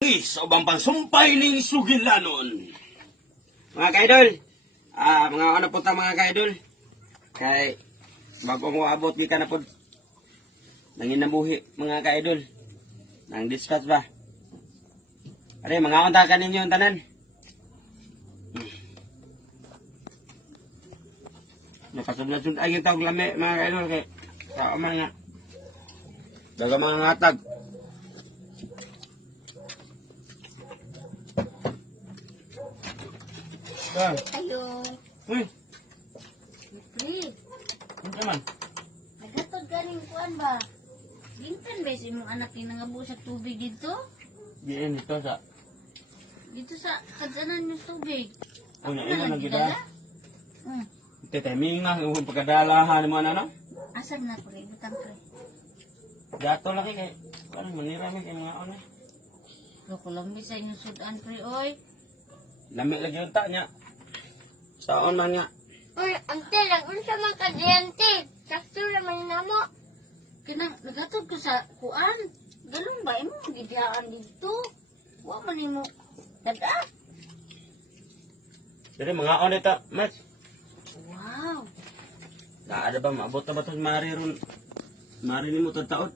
Sa ubang pansumpay ning sugilanon. Mga kaidol, mga ano po ta mga kaidol? Kay bago mo abot kita na po nangin nabuhi mga kaidol. Nang discuss ba? Are mga unta kaninyo ang tanan. Nakasud-sud ay tawag lami mga kaidol kay sa man nga. Daga mga ngatag. Ayo. Uy, Please. ano naman? Nagatod ka rin kuan ba? Gintan ba sa imong anak ni nangabu sa tubig dito? Diyan ito sa Dito sa kadyanan yung tubig. Una Ako ina na nang gida. nagdala. Timing na yung pagkadalahan mo ano? Asan na ko rin? Butang ko rin. Dato laki kay parang manira mi kay mga ano. Loko lang bisa yung sudan pre oy. Lami lagi yung ta niya. Saon man nga. Uy, ante, nag-unsa man ka diente. Sakto naman na mo. Kinang nagatod ko sa kuan. Galong ba imo gidlaan dito? Wa man nimo. Dada. Pero mga on ito, mas Wow. naada ba maabot na ba ito mari ron? Mari ni mo taon?